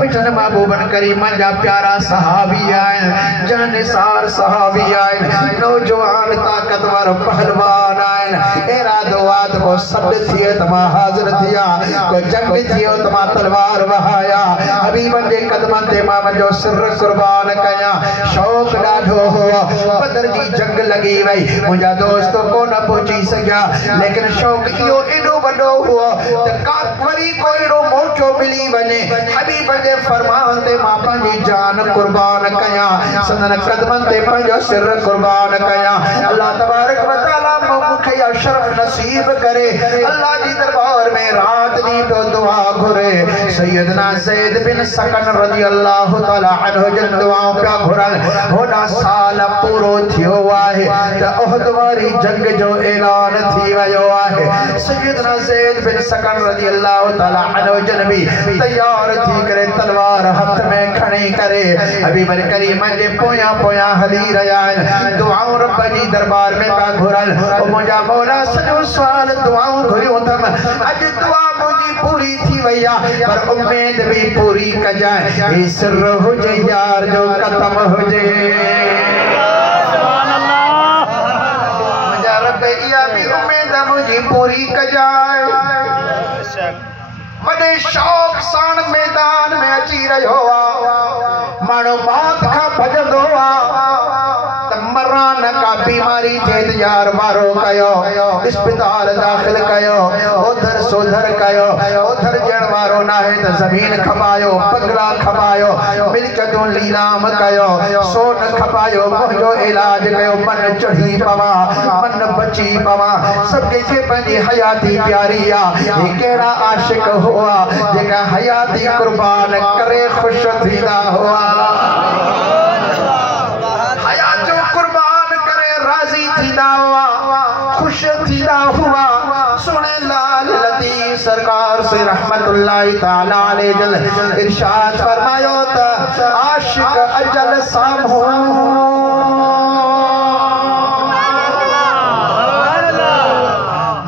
मिठन महबूबन करीम जा प्यारा सहाबी आए जानसार सहाबी आए नौजवान ताकतवर पहलवान आए एरा दुआत को सद थिए तमा हाजिर थिया को जंग थियो तमा तलवार वहाया हबीबन जे कदमन ते मां जो सिर कुर्बान कया शौक डाढो हो बदर जी जंग लगी वई मुंजा दोस्त को न पहुंची सका लेकिन शौक इयो एडो बड़ो हुआ त काफरी कोईड़ो मौको मिली वने हबीब जे फरमान ते मां पंहिंजी जान कुर्बान कया सदन कदमन ते पंहिंजो सिर कुर्बान कया अल्लाह तबारक व तआला मुखे या शरफ नसीब करे अल्लाह जी दरबार में रात दी तो दुआ घुरे सैयदना ज़ैद बिन सकन रज़ी अल्लाह तआला अन्हु जन दुआ पिया घुरन होडा साल पूरो थियो आहे त उहद वारी जंग जो ऐलान थी वयो आहे सैयदना ज़ैद बिन सकन रज़ी अल्लाह तआला अन्हु जन भी तैयार थी करे तलवार हाथ में खणी करे हबीब करीम जे पोया पोया हली रहा दुआऊं रब जी दरबार में का घुरल ओ मुंजा मौला सजो सवाल दुआऊं घुरियो तम अज दुआ मुंजी पूरी थी वया पर उम्मीद भी पूरी कजाए ई सिर हुजे यार जो खत्म हुजे सुभान अल्लाह मुंजा रब इया भी उम्मीद मुंजी पूरी कजाए वडे शौक साण मैदान में अची रहो मानो मौत का भजंदो मरण का बीमारी थे यार मारो कयो अस्पताल दाखिल कयो उधर सोधर कयो उधर जण वारो ना है त जमीन खपायो बंगला खपायो मिलकतों लीलाम कयो सोन खपायो मुझो इलाज कयो मन चढ़ी पवा मन बची पवा सबके थे पंजी हयाती प्यारी आ ये केड़ा आशिक हुआ जेका हयाती कुर्बान करे खुश थीदा हुआ खुश थीदा हुआ सुने लाल लतीफ सरकार से रहमतुल्लाह ताला अलैहि जल इरशाद फरमायो त आशिक अजल सामो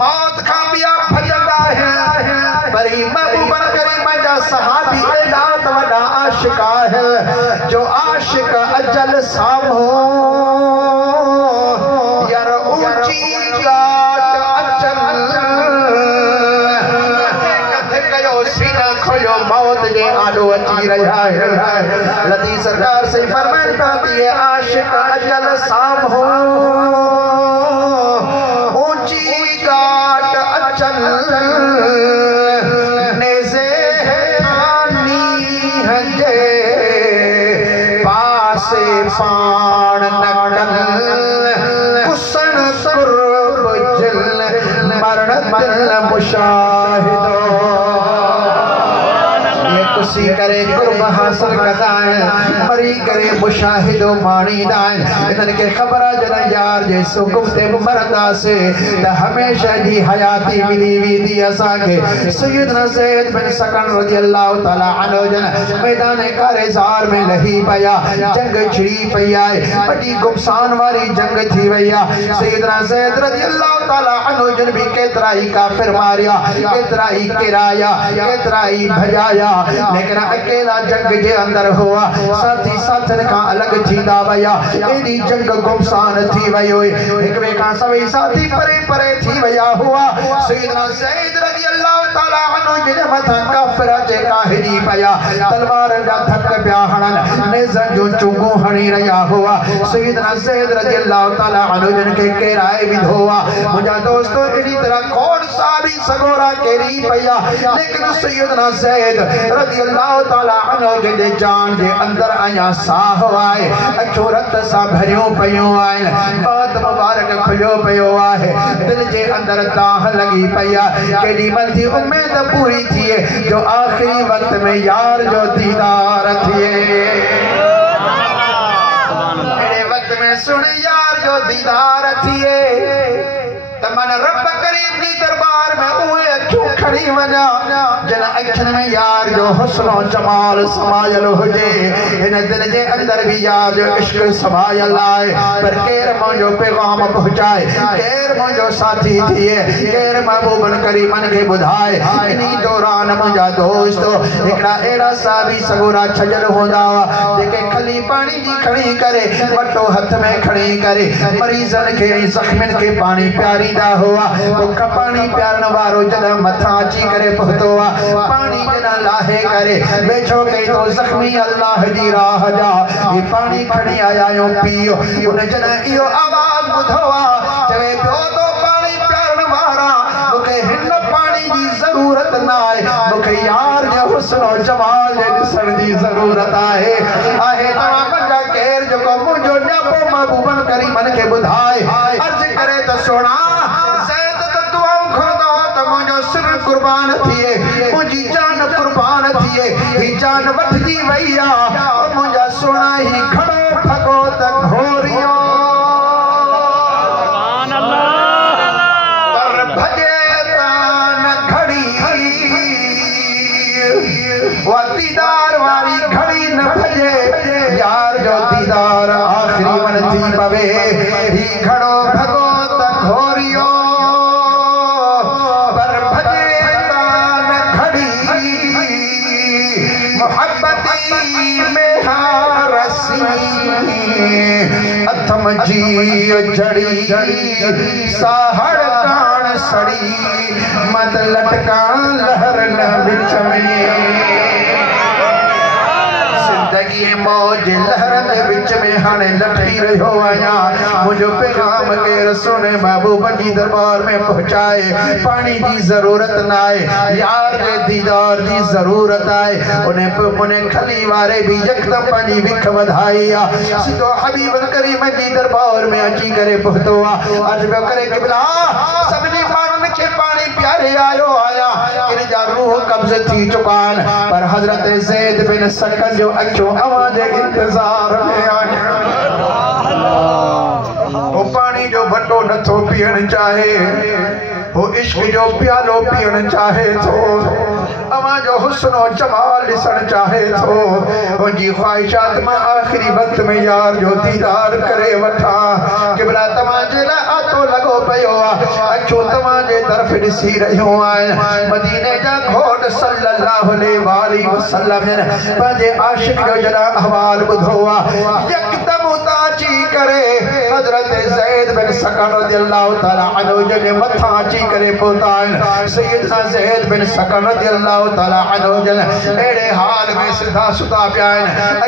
मौत का बिया भजदा है बरी महबूब करीम जा सहाबी एदात वडा आशिक है जो आशिक अजल सामो लतीफ सरकार से फरमान पाती है आशिक अजल साम हो ऊंची गाट अचल नेज़े पानी हजे पासे पाण नकल कुसन कुर्ब जिल मरण दिल मुशाहिदो कुसी करे कुर्ब हासिल कदाए मरी करे मुशाहिदो मानी दाए इनन के खबर जना यार जे सुकुम ते मरदा से त हमेशा जी हयाती मिली वी दी असा के सैयदना ज़ैद बिन सकन रज़ी अल्लाह तआला अन्हु जन मैदान कारेज़ार में लही पया जंग छिड़ी पई आए बड़ी गुमसान वाली जंग थी वया सैयदना ज़ैद रज़ी अल्लाह तआला अन्हु जन भी केतरा ही काफिर मारिया केतरा ही किराया केतरा ही भजाया लेकिन अकेला जंग जे अंदर हुआ साथी साथन का अलग थींदा वया एडी जंग गुमसान थी वई हुई एक वे का सभी साथी परे परे थी वया हुआ सैयदना ज़ैद रज़ी अल्लाह तआला अन्हु जे मथा काफिर जे काहिरी पया तलवार जा धक पिया हणन नेज़न जो चुंगू हणी रहा हुआ सैयदना ज़ैद रज़ी अल्लाह तआला अन्हु जन के केराए विधो हुआ मुझा दोस्तों एडी तरह कौन सा भी सगोरा केरी पया लेकिन सैयदना ज़ैद रज़ी अल्लाह तआला अन्हु जे जान जे अंदर आया साह आए अखो रत सा भरियो पयो आए बात मुबारक खुलियो पयो आहे दिल जे अंदर दाह लगी पया केडी मलती उम्मीद पूरी थी जो आखिरी वक्त में यार जो दीदार थिए मेरे वक्त में सुने यार जो दीदार थिए त मन रब करीम जी दरबार में उहे क्यों खड़ी खड़ी वञा जन अखियुनि में यार जो हुस्न जमाल समायल हुजे इन दिल जे अंदर भी यार जो इश्क समायल आहे पर केर मुंहिंजो पैगाम पहुंचाए केर मुंहिंजो साथी थिए केर महबूबन करीमन खे ॿुधाए इन्ही दौरान मुंहिंजा दोस्त हिकिड़ा अहिड़ा साबी सगोरा छजल हूंदा हुआ जेके खली पानी जी खणी करे वटो हथ में खणी करे मरीज़नि खे ज़ख़्मनि खे पानी पियारींदा हुआ तोख पानी पियारण वारो जॾहिं मथां अची करे पहुतो आहे पानी जॾहिं लाहे करे वेझो कई तो ज़ख़्मी अल्लाह जी राह जा ही पानी खणी आया आहियूं पीओ उन जॾहिं इहो आवाज़ ॿुधो आहे चवे पियो तो पानी पियारण वारा मूंखे हिन पानी जी ज़रूरत न आहे मूंखे यार जो हुस्न जमाल जे ॾिसण जी ज़रूरत आहे तव्हां पंहिंजा केर जेको मुंहिंजो ॼापो महबूबन करीमन खे ॿुधाए अर्ज़ करे त सुणा ज़ैद त दुआऊं खणंदो त मुंहिंजो सिर कुर्बान थिए मुंहिंजी जान कुर्बान थिए ही जान वठजी वई आहे मुंहिंजा सुणा ही खड़ो ठगो त घोरियो पर भॼे तान घड़ी वो दीदार वारी घड़ी न भॼे यार जो दीदार आखिरी मन थी पवे ही खड़ो ठगो त घोरियो पर भॼे तान घड़ी मोहब्बती में हारसी अथम जी जड़ी साहड़ कान सड़ी मत लटकान लहर न विच में जिंदगी मौज लहर के विच में हाने लटकी रहो आया मुझो पैगाम केर सुने महबूब जी दरबार में पहुंचाए पानी की जरूरत ना है यार के दीदार की जरूरत है उन्हें खली वारे भी यकदम पानी विख वधाई आ सिधो हबीब करीम जी दरबार में अची करे पहुतो आ आज बे करे किबला सबनी मानन के पानी प्यारे आयो आया इन जा रूह कब्ज थी चुकान पर हजरत ज़ैद बिन सकन जो अचो आवाज इंतजार में आया वो पानी जो भट्टो नथो पीण चाहे वो इश्क जो प्यालो पीण चाहे तो अमा जो हुस्नो जमाल ॾिसण चाहे तो उनकी ख्वाहिशात में आखिरी वक्त में यार जो दीदार करे वठा किबला तमाजे ला आतो लगो पयो अचो तमाजे तरफ ॾिसी रहियो आहियां मदीने जा घोट सल्लल्लाहु अलैहि वसल्लम ने पंहिंजे आशिक जो जरा अहवाल ॿुधो आहे यकदम उताची करे हजरत ज़ैद बिन सकन रज़ियल्लाहु तआला अन्हु जे मथा अची करे पहुता सैयदना ज़ैद बिन सकन रज़ियल्लाहु तआला अन्हु जन एड़े हाल में सिधा सुता पिया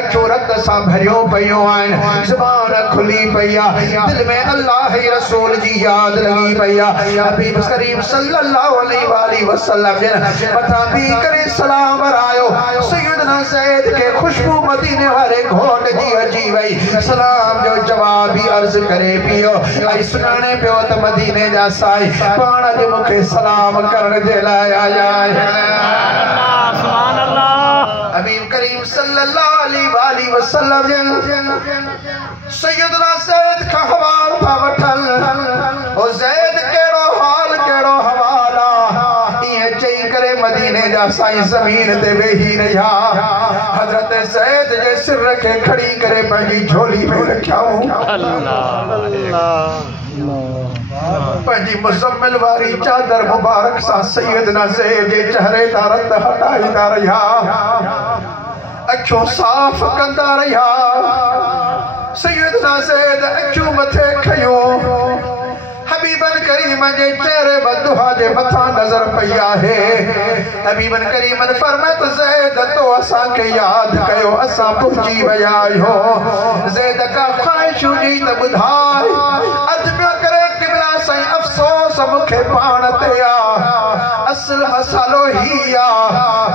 अखियूं रत सां भरियो पयूं आहिनि ज़ुबान खुली पई आहे दिल में अल्लाह रसूल जी याद लगी पई आहे हबीब करीम सल्लल्लाहु अलैहि वसल्लम जन मथा पी करे सलाम वरायो सैयदना ज़ैद के खुशबू मदीने वाले घोट जी अची वई सलाम जो जवाब ही अर्ज करे पियो आई सुनाने पियो त मदीने जा साईं पाण अॼु मूंखे सलाम करण जे लाइ आया सुभान अल्लाह हबीब करीम सल्लल्लाहु अलैहि वसल्लम सैयदना ज़ैद का हवाल था वठल ओ ज़ैद केड़ो हाल केड़ो हवाला ये चई करे मदीने जा साईं जमीन ते वेही रहा हजरत ज़ैद जे सिर के खड़ी करे पंहिंजी झोली में रखियाऊं अल्लाह पंहिंजी मुज़म्मिल वारी चादर मुबारक सा सैयदना ज़ैद जे चेहरे ता रत हटाईंदा रहा अखियूं साफ कंदा रहा सैयदना ज़ैद अखियूं मथे खयूं हबीबन करीम जे चेहरे बदुहा जे मथा नजर पई आहे हबीबन करीम फरमात ज़ैद तो असां के याद कयो असां पहुंची विया आहियूं ज़ैद का ख्वाहिश हुई त ॿुधाए अर्ज़ पियो करे किबला साईं अफ़सोस मूंखे पाण ते आ असल मसालो ही आ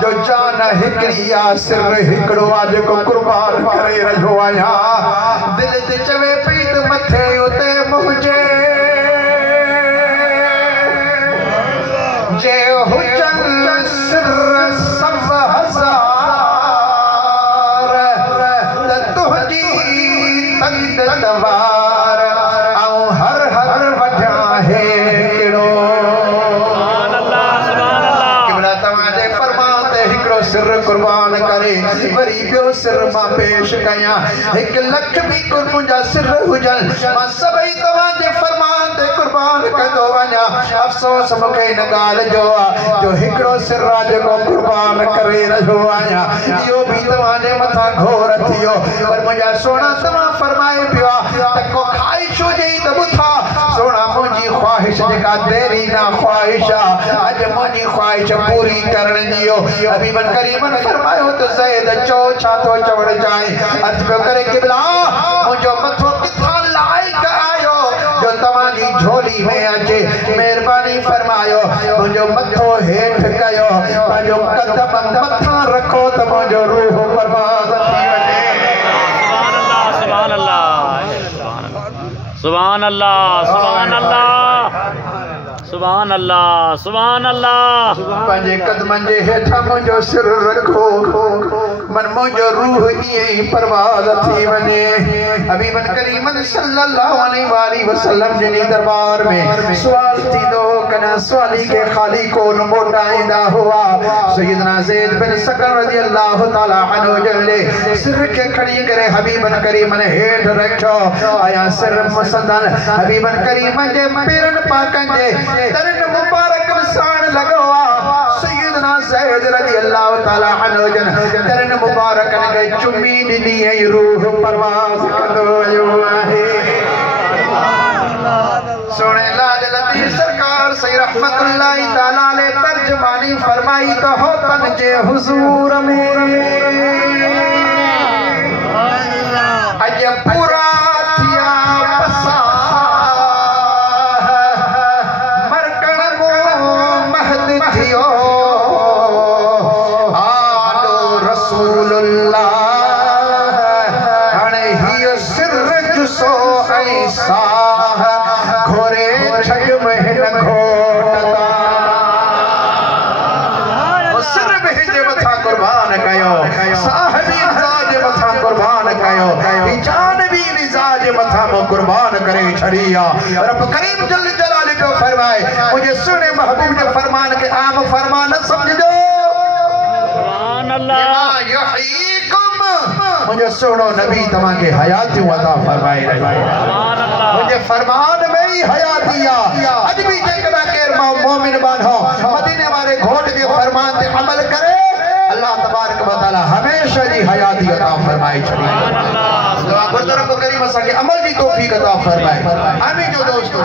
जो जान हिकड़ी आ सिर हिकड़ो आ जेको कुर्बान करे रहियो आहियां दिल ते चवे पई त मथे उते मुंहिंजे जे हुजन सिर सब हजार त तुंहिंजी तंद तवार ऐं हर हर वजा है केड़ो करे वरी बियो सिर मां पेश कया 1 लख भी कुल मुंजा सिर हुजन मां सभई तवा जे फरमान ते कुर्बान कंदो वञा अफसोस मूंखे इन ॻाल्हि जो जो हिकिड़ो सिर जेको कुर्बान करे रहियो आहियां इहो बि तव्हांजे मथां घोर थियो पर मुंहिंजा सोना तव्हां फरमाए पियो त को ख़्वाहिश हुजे त ॿुधा सोना मुंहिंजी ख़्वाहिश जेका तेरी ना ख़्वाहिश अॼु मुंहिंजी ख़्वाहिश पूरी करण ॾियो हबीबन करीमन फरमायो त ज़ैद चओ छा थो चवणु चाहे अर्ज़ पियो करे क़िबला मुंहिंजो मथो किथां लाइक़ आयो जो तव्हांजी झोली में अचे महिरबानी फरमायो मुंहिंजो मथो हेठि कयो पंहिंजो कदम मथां रखो त मुंहिंजो रूह बर्बाद थी वञे सुभान अल्लाह सुभान अल्लाह सुभान अल्लाह सुभान अल्लाह पंहिंजे कदमनि जे हेठां मुंहिंजो सिर रखो मन मुंहिंजो रूह ईअं ई बर्बाद थी वञे हबीबन करीमन सल्लल्लाहु अलैहि वसल्लम जे दरबार में सुवाल थींदो कॾहिं सुवाली खे ख़ाली कोन मोटाईंदा हुआ सैयदना ज़ैद बिन सकन रज़ी अल्लाह ताला अन्हु जे सिर खे खणी करे हबीबन करीमन हेठि रखियो आया सिर मुसदन हबीबन करीमन जे पेरनि पाकनि जे तरन मुबारक साण लगो सैयदना ज़ैद रज़ी अल्लाह ताला अन्हु जन तरन मुबारक के चुमी ॾिनी ऐं रूह परवाज़ कंदो वियो आहे सोने लाज लती सरकार सही रहमतुल्लाहि ताला ले तर्जमानी फरमाई तो हो तन जे हुजूर में अज पूरा थिया पसा घोरे छज में न घोटता सिर जे मथां कुर्बान कयो साहबी रज़ा जे मथां कुर्बान कयो जान भी रज़ा जे मथां कुर्बान करे छड़ी रब करीम जल जलाल को फरमाए मुझे सुने महबूब जे फरमान के आम फरमान समझो सुभान अल्लाह यहीकुम मुझे सुनो नबी तव्हांखे हयातियूं अता फरमाए मुझे फरमान में ही हयाती अज भी जेकॾहिं केरु मोमिन बानो मदीने वाले घोट के फरमान ते अमल करे अल्लाह तबारक व तआला हमेशा जी हयाती अता फरमाए छड़ी दुआ रब करीम असांखे अमल जी तौफीक अता फरमाए आमीन जो दोस्तों